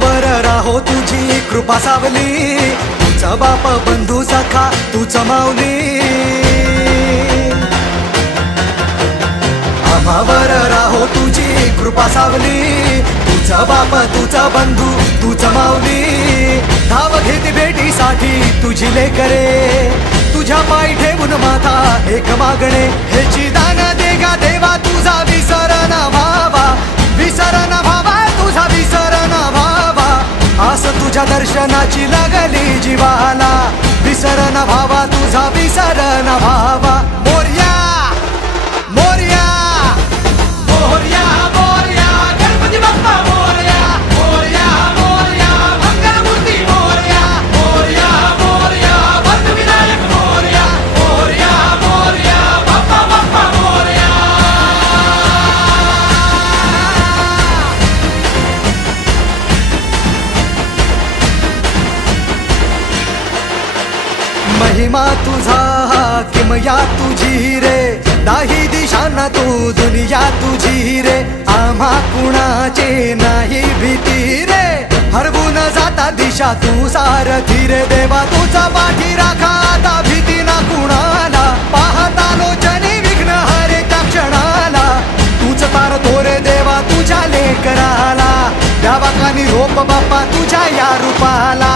राहो तुझी कृपा सावली. तुझा बाप बंधू सखा तूच माऊली. आम्हावर राहो तुझी कृपा सावली. तुझा बाप तुझा बंधू तुझा माऊली. धाव घेत भेटीसाठी तुझी लेकरे. तुझ्या पायी ठेवून माथा एक मागणे. हेची दान देगा देवा तुझा विसर न भावा लागली विसरण भाव महिमा तुझा किमया तुझी रे. दाही दिशाना तू दुनिया तुझी रे. आम्हा कुणाचे नाही भीती रे. हरवून जाता दिशा तू सारथी रे देवा तुझा पाठी राखा आता भीती ना कुणाला. पाहता लोचनी विघ्न हरे त्या क्षणाला. तूच तार थोरे देवा तुझ्या लेकराला. द्यावा कानी रोप बाप्पा तुझ्या या रूपाला.